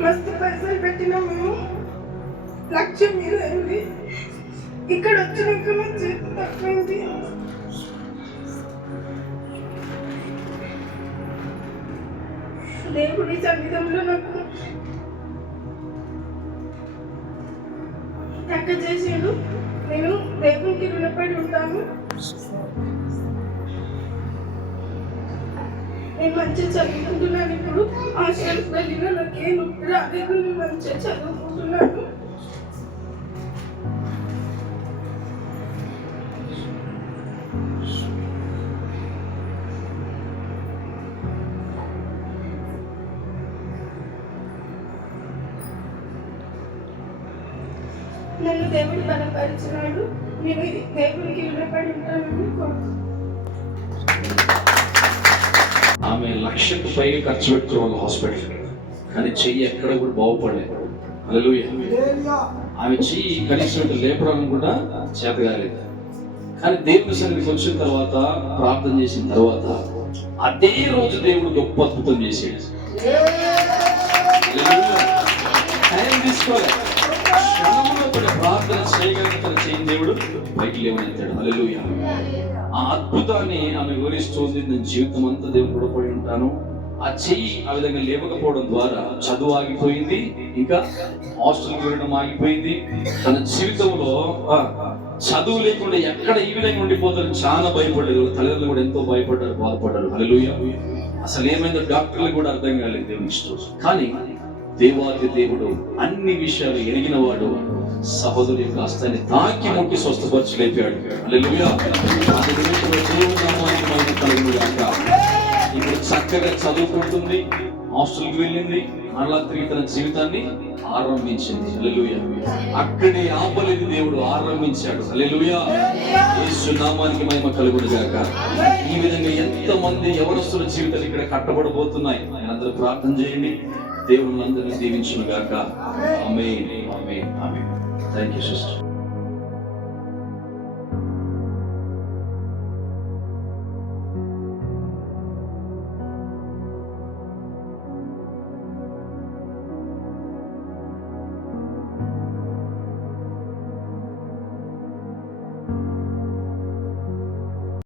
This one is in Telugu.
మస్తు పైసలు పెట్టినా మేము లక్ష్యం మీద అయింది. ఇక్కడ వచ్చినాక మా జీవితం తక్కువైంది. దేవుడి సంగీతంలో నాకు చక్క చేసాడు. నేను దేవునికి రుణపడి ఉంటాను. నేను మంచిగా చదువుకుంటున్నాను. ఇప్పుడు హాస్టల్కి వెళ్ళిన నాకే నొప్పి రాలేదు. నేను మంచిగా చదువుకుంటున్నాను. నన్ను దేవుడు బలపరిచినాడు. నేను దేవునికి రుణపడి ఉంటానని కోరుతున్నాను. ఆమె లక్షకు పైగా ఖర్చు పెట్టుకోవాలి హాస్పిటల్, కానీ చెయ్యి ఎక్కడ కూడా బాగుపడలేదు. హల్లెలూయా. ఆమె చెయ్యి కనీసం లేపడానికి కూడా చేత కాలేదు. కానీ దేవుని సన్నిధికి వచ్చిన తర్వాత, ప్రార్థన చేసిన తర్వాత అదే రోజు దేవుడు గొప్ప అద్భుతం చేసాడు. టైం తీసుకోవాలి. ప్రార్థన చేయగలుగుతారు చేయని దేవుడు పైకి లేవనెత్తాడు. హల్లెలూయా. ఆ అద్భుతాన్ని ఆమె వివరిస్తుంది. నేను జీవితం అంతా దేవుడు రుణపడి ఉంటాను. ఆ చెయ్యి ఆ విధంగా లేవకపోవడం ద్వారా చదువు ఆగిపోయింది, ఇంకా హాస్టల్కి వెళ్ళడం ఆగిపోయింది. తన జీవితంలో చదువు లేకుండా ఎక్కడ ఈ విధంగా ఉండిపోతారని చాలా భయపడ్డారు. తల్లిదండ్రులు కూడా ఎంతో భయపడ్డారు, బాధపడ్డారు. హల్లెలూయా. అసలు ఏమైందో డాక్టర్లు కూడా అర్థం కాలేదు దేవుని ఇష్టం. కానీ దేవాది దేవుడు అన్ని విషయాలు ఎరిగిన వాడు సహోదరు యొక్క హస్తాన్ని తాకి ముట్టి స్వస్థపరిచి లేపాడు. హల్లెలూయా. ఇప్పుడు చక్కగా చదువుకుంటుంది, హాస్టల్కి వెళ్ళింది, మరలా తిరిగి తన జీవితాన్ని ఆరంభించింది. హల్లెలూయా. అక్కడే ఆపలేదు, దేవుడు ఆరంభించాడు. హల్లెలూయా. యేసు నామానికి మహిమ కలుగును గాక. ఈ విధంగా ఎంతమంది యవనస్తుల జీవితాలు ఇక్కడ కట్టబడబోతున్నాయి. అందరూ ప్రార్థన చేయండి. దేవుడు అందరినీ దీవించును గాక. Amen. Amen. Amen. Thank you sister.